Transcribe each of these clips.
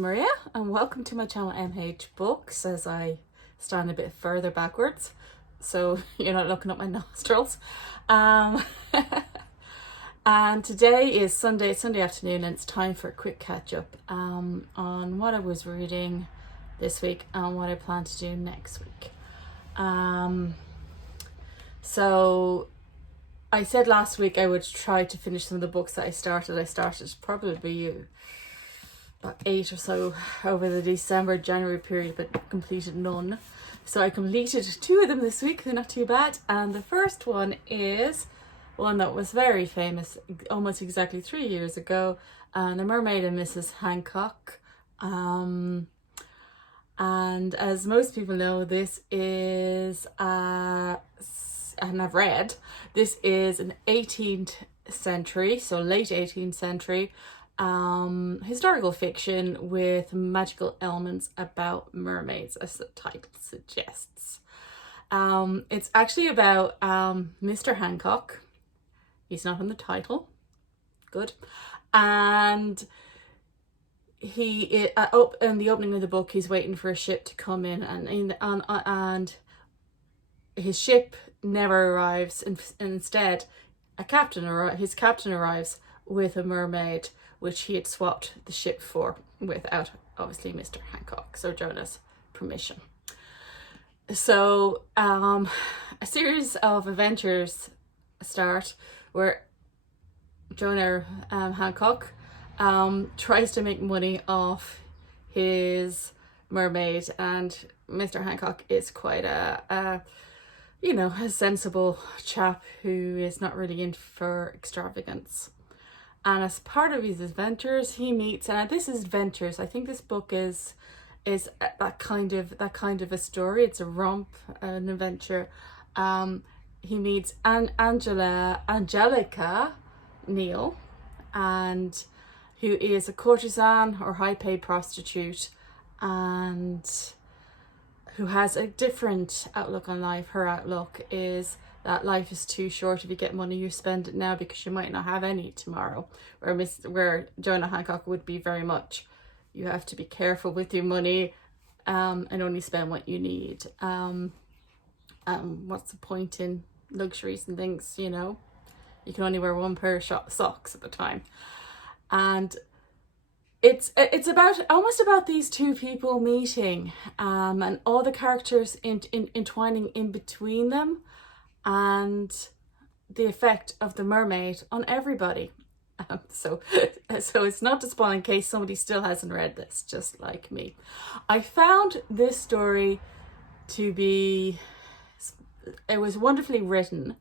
Maria and welcome to my channel MH Books as I stand a bit further backwards so you're not looking at my nostrils. And today is Sunday afternoon and it's time for a quick catch up on what I was reading this week and what I plan to do next week. So I said last week I would try to finish some of the books that I started probably about 8 or so over the December-January period, but completed none. So I completed 2 of them this week, they're not too bad. And the first one is one that was very famous almost exactly 3 years ago, The Mermaid and Mrs Hancock. And as most people know, this is, and I've read, this is an 18th century, so late 18th century, historical fiction with magical elements about mermaids, as the title suggests. It's actually about Mr. Hancock. He's not in the title. Good. And he in the opening of the book, he's waiting for a ship to come in, and his ship never arrives, and instead his captain arrives with a mermaid, which he had swapped the ship for without obviously Mr. Hancock, so Jonah's permission. So a series of adventures start where Jonah Hancock tries to make money off his mermaid, and Mr. Hancock is quite a sensible chap who is not really in for extravagance. And as part of his adventures, he meets, and this is adventures. I think this book is that kind of a story. It's a romp, an adventure. He meets Angelica Neal, and who is a courtesan or high-paid prostitute, and who has a different outlook on life. Her outlook is that life is too short. If you get money, you spend it now because you might not have any tomorrow. Where Jonah Hancock would be very much, you have to be careful with your money and only spend what you need. What's the point in luxuries and things, you can only wear one pair of socks at the time. And it's almost about these two people meeting and all the characters entwining in between them, and the effect of the mermaid on everybody. So it's not to spoil in case somebody still hasn't read this, just like me. I found this story to be, it was wonderfully written.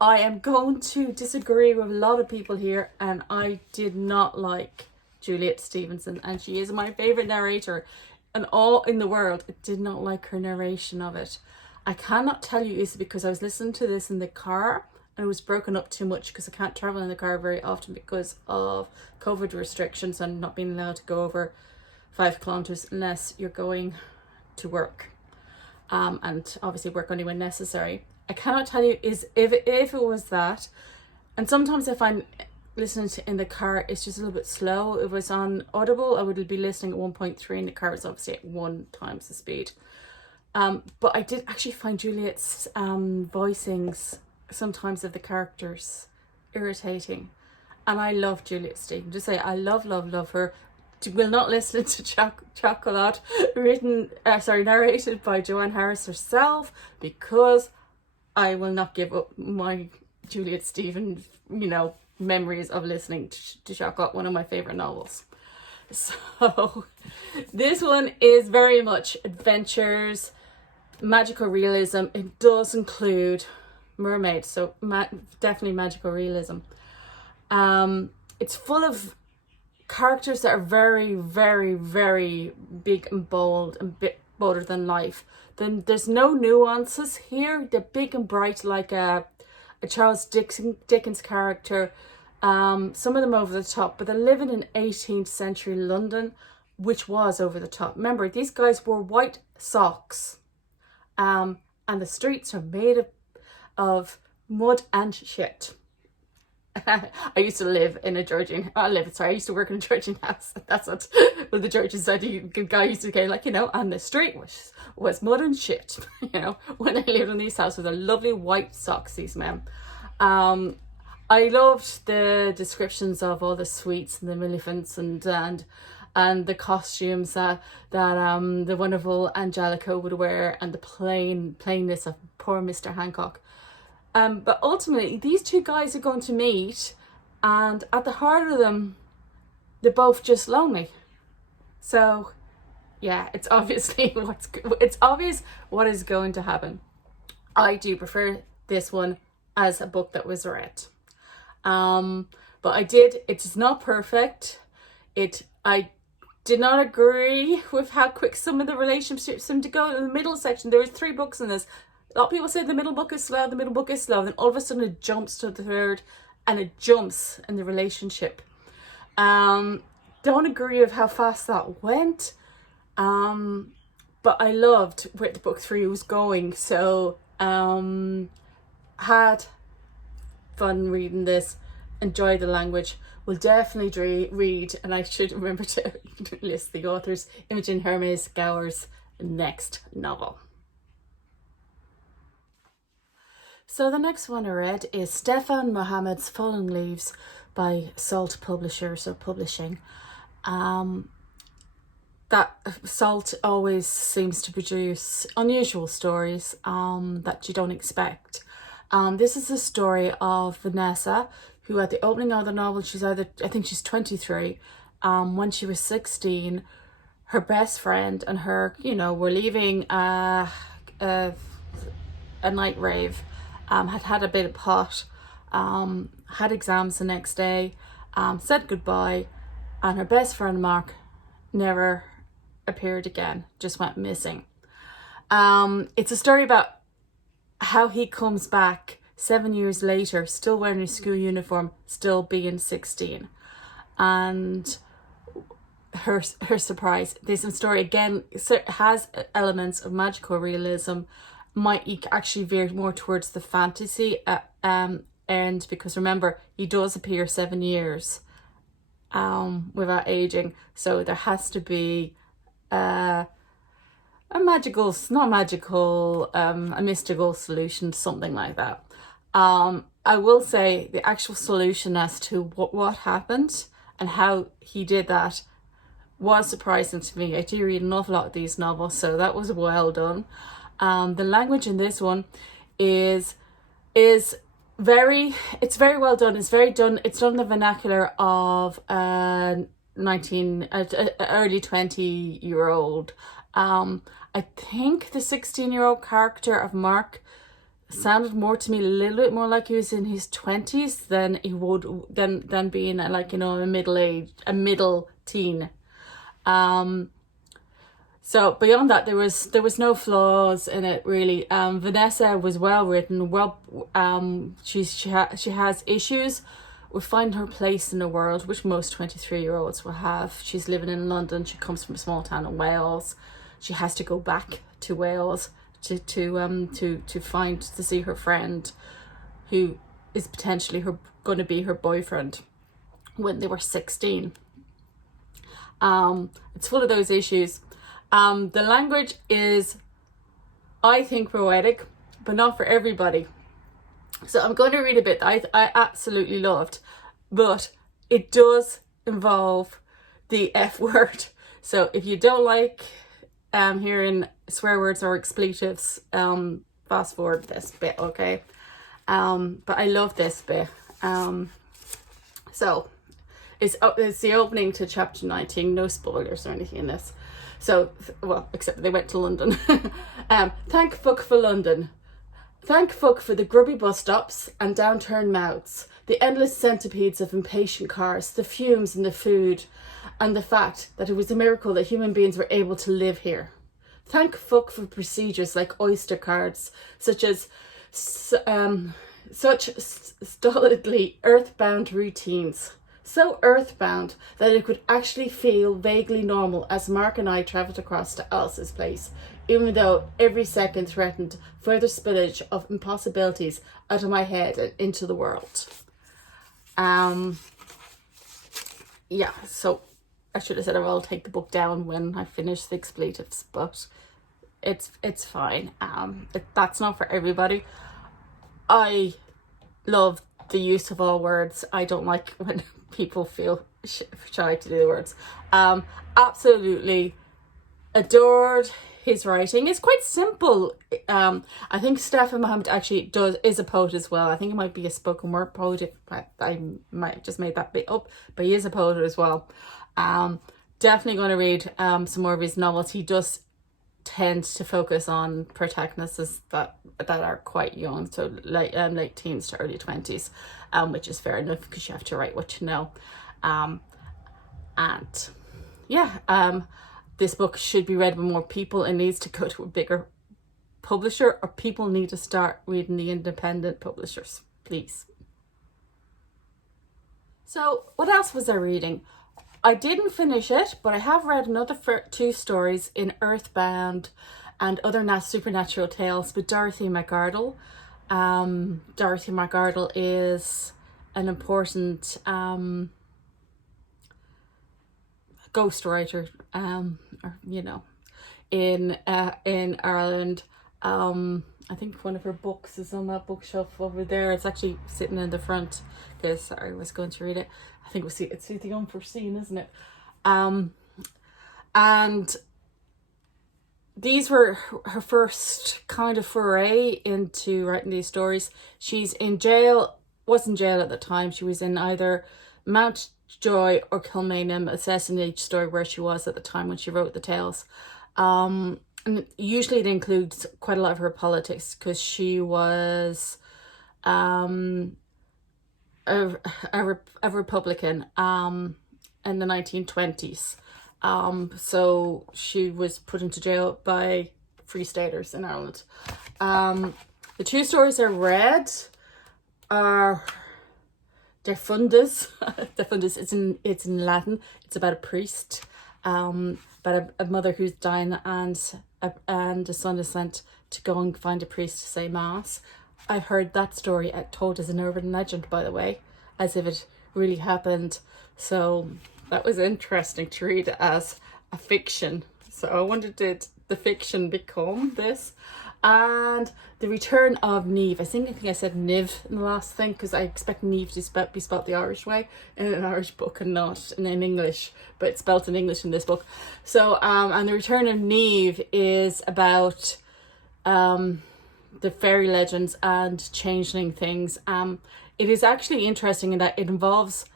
I am going to disagree with a lot of people here, and I did not like Juliet Stevenson, and she is my favourite narrator and all in the world. I did not like her narration of it. I cannot tell you, is it because I was listening to this in the car and it was broken up too much because I can't travel in the car very often because of COVID restrictions and not being allowed to go over 5 kilometers unless you're going to work, and obviously work only when necessary. I cannot tell you is if it was that, and sometimes I find listening to in the car it's just a little bit slow. If it was on Audible, I would be listening at 1.3 and the car is obviously at 1 times the speed. But I did actually find Juliet's voicings sometimes of the characters irritating, and I love Juliet Stevenson. Just say I love her. Will not listen to Chocolate narrated by Joanne Harris herself, because I will not give up my Juliet Stevenson memories of listening to Chocolate, one of my favorite novels. So this one is very much adventures, magical realism. It does include mermaids, so definitely magical realism. It's full of characters that are very, very, very big and bold and bit bolder than life. Then there's no nuances here. They're big and bright, like a Charles Dickens character. Some of them over the top, but they're living in 18th century London, which was over the top. Remember, these guys wore white socks, and the streets are made of mud and shit. I used to live in a Georgian, I used to work in a Georgian house. That's what, well, the Georgian side, the guy used to go like, you know, and the street was mud and shit, you know, when I lived in these houses with a lovely white socks, these men. I loved the descriptions of all the sweets and the millifants and the costumes that the wonderful Angelica would wear, and the plainness of poor Mr. Hancock. But ultimately, these two guys are going to meet, and at the heart of them, they're both just lonely. So, yeah, it's obvious what is going to happen. I do prefer this one as a book that was read. But it's not perfect. I did not agree with how quick some of the relationships seemed to go. In the middle section, there was 3 books in this. A lot of people say the middle book is slow, then all of a sudden it jumps to the third, and it jumps in the relationship. Don't agree with how fast that went. But I loved where the book 3 was going. So, had fun reading this, enjoy the language. Will definitely read, and I should remember to list the authors, Imogen Hermes Gowar's next novel. So the next one I read is Stefan Mohamed's Fallen Leaves by Salt Publishers or Publishing. That Salt always seems to produce unusual stories that you don't expect. This is the story of Vanessa, who at the opening of the novel, I think she's 23. When she was 16, her best friend and her, were leaving a night rave, had a bit of pot, had exams the next day, said goodbye, and her best friend Mark never appeared again, just went missing. It's a story about how he comes back 7 years later, still wearing his school uniform, still being 16. And her surprise. This story, again, has elements of magical realism, might actually veer more towards the fantasy end, because remember, he does appear 7 years without aging. So there has to be a mystical solution, something like that. I will say the actual solution as to what happened and how he did that was surprising to me. I do read an awful lot of these novels, so that was well done. The language in this one is very well done. It's done in the vernacular of early 20-year-old. I think the 16-year-old character of Mark sounded more to me a little bit more like he was in his 20s than he would than being like, a middle teen. So beyond that, there was no flaws in it really. Vanessa was well written. She has issues with finding her place in the world, which most 23-year-olds will have. She's living in London. She comes from a small town in Wales. She has to go back to Wales to see her friend, who is potentially going to be her boyfriend when they were 16. It's full of those issues. The language is, I think, poetic, but not for everybody. So I'm going to read a bit that I absolutely loved, but it does involve the F word. So if you don't like hearing swear words or expletives, fast forward this bit, okay? But I love this bit. So it's the opening to chapter 19. No spoilers or anything in this. So, well, except they went to London. Thank fuck for London. Thank fuck for the grubby bus stops and downturned mouths, the endless centipedes of impatient cars, the fumes in the food, and the fact that it was a miracle that human beings were able to live here. Thank fuck for procedures like Oyster cards, such stolidly earthbound routines. So earthbound that it could actually feel vaguely normal as Mark and I travelled across to Alice's place, even though every second threatened further spillage of impossibilities out of my head and into the world. Yeah, so I should have said I'll take the book down when I finish the expletives, but it's fine. That's not for everybody. I love the use of all words. I don't like when people feel shy to do the words. Absolutely adored his writing. It's quite simple. I think Stefan Mohamed actually is a poet as well. I think he might be a spoken word poet. If I might have just made that bit up, but he is a poet as well. Definitely going to read some more of his novels. He does tend to focus on protagonists that are quite young, so late teens to early 20s, which is fair enough because you have to write what you know. And yeah, this book should be read by more people. It needs to go to a bigger publisher, or people need to start reading the independent publishers, please. So what else was I reading? I didn't finish it, but I have read another 2 stories in Earthbound and Other Supernatural Tales with Dorothy Macardle. Dorothy Macardle is an important ghostwriter, in Ireland. I think one of her books is on that bookshelf over there. It's actually sitting in the front. Okay, sorry, I was going to read it. I think it's The Unforeseen, isn't it? And these were her first kind of foray into writing these stories. She's in jail, was in jail at the time. She was in either Mountjoy or Kilmainham, assessing each story where she was at the time when she wrote the tales. And usually it includes quite a lot of her politics, because she was a Republican in the 1920s. So she was put into jail by Free Staters in Ireland. The 2 stories I read are De Fundis. De Fundis, it's in Latin. It's about a priest, about a mother who's dying, and a son is sent to go and find a priest to say mass. I've heard that story told as an urban legend, by the way, as if it really happened. So that was interesting to read as a fiction. So I wondered, did the fiction become this? And The Return of Niamh. I think I said Niv in the last thing, because I expect Niamh to be spelt the Irish way in an Irish book and not in English, but it's spelt in English in this book. So and The Return of Niamh is about the fairy legends and changeling things. It is actually interesting in that it involves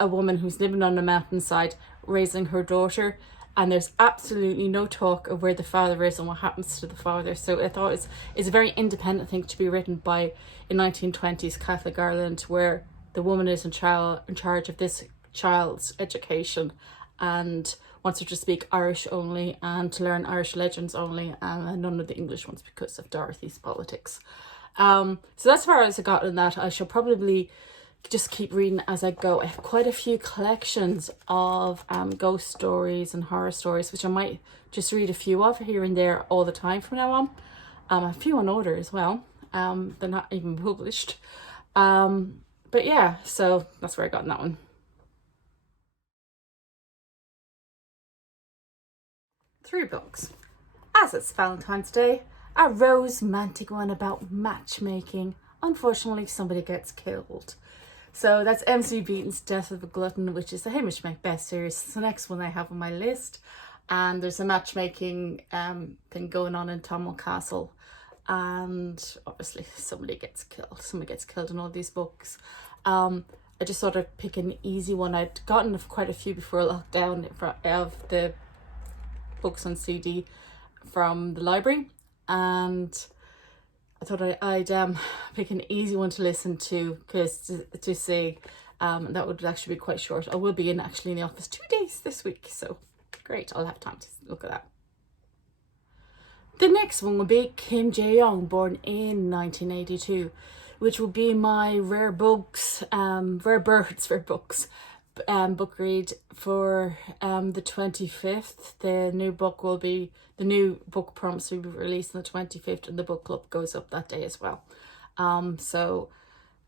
a woman who's living on a mountainside raising her daughter, and there's absolutely no talk of where the father is and what happens to the father. So I thought it's a very independent thing to be written by in 1920s Catholic Ireland, where the woman is in charge of this child's education and wants her to speak Irish only and to learn Irish legends only, and none of the English ones because of Dorothy's politics. So that's as far as I got in that. I shall probably just keep reading as I go. I have quite a few collections of ghost stories and horror stories, which I might just read a few of here and there all the time from now on. A few on order as well. They're not even published. But yeah, so that's where I got in that one. Three books. As it's Valentine's Day, a romantic one about matchmaking. Unfortunately, somebody gets killed. So that's MC Beaton's Death of a Glutton, which is the Hamish Macbeth series. It's the next one I have on my list. And there's a matchmaking thing going on in Tommel Castle. And obviously somebody gets killed. Somebody gets killed in all these books. I just sort of pick an easy one. I'd gotten quite a few before lockdown of the books on CD from the library. And I thought I'd pick an easy one to listen to, because to see that would actually be quite short. I will be in the office 2 days this week, so great, I'll have time to look at that. The next one will be Kim Jiyoung, born in 1982, which will be my rare books book read for the 25th. The new book prompts will be released on the 25th, and the book club goes up that day as well. So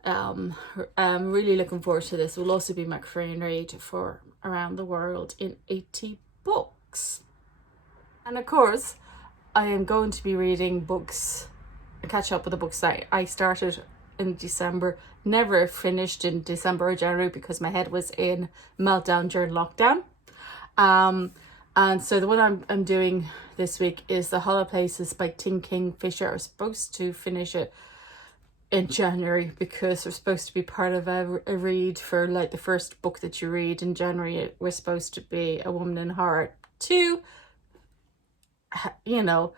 I'm really looking forward to this. It will also be my crane read for Around the World in 80 books. And of course, I am going to be reading books, catch up with the books that I started in December, never finished in December or January because my head was in meltdown during lockdown. And so the one I'm doing this week is The Hollow Places by Tim Kingfisher. I was supposed to finish it in January because we're supposed to be part of a read for like the first book that you read in January. It was supposed to be A Woman in Horror 2, you know,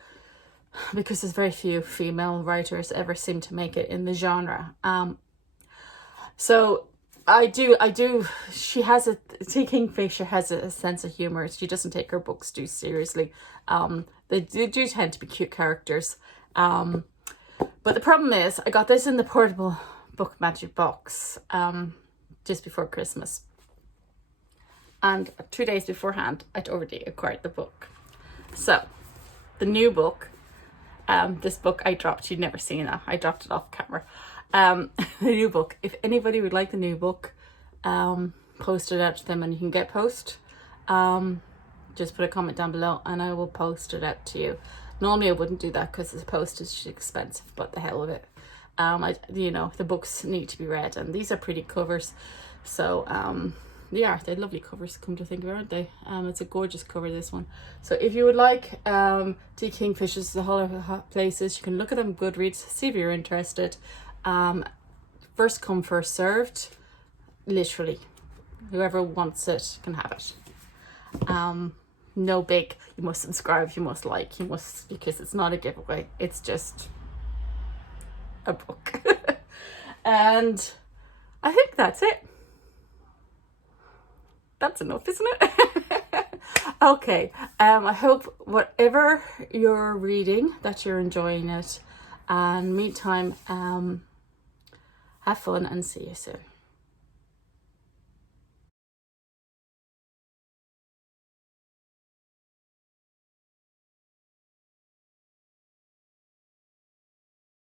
because there's very few female writers ever seem to make it in the genre. So I do, T. Kingfisher has a sense of humour. She doesn't take her books too seriously. They do tend to be cute characters. But the problem is, I got this in the portable book magic box just before Christmas. And 2 days beforehand, I'd already acquired the book. So, the new book, this book I dropped, you'd never seen that. I dropped it off camera. The new book, if anybody would like the new book, post it out to them and you can get post. Just put a comment down below and I will post it out to you. Normally I wouldn't do that because the postage is expensive, but the hell of it. The books need to be read and these are pretty covers. So yeah, they're lovely covers, come to think of it, aren't they? It's a gorgeous cover, this one. So if you would like T. Kingfisher's The Hollow Places, you can look at them Goodreads, see if you're interested. First come, first served, literally. Whoever wants it can have it. No big, you must subscribe, you must like, you must, because it's not a giveaway, it's just a book. And I think that's it. That's enough, isn't it? Okay, I hope whatever you're reading that you're enjoying it, and meantime, have fun and see you soon.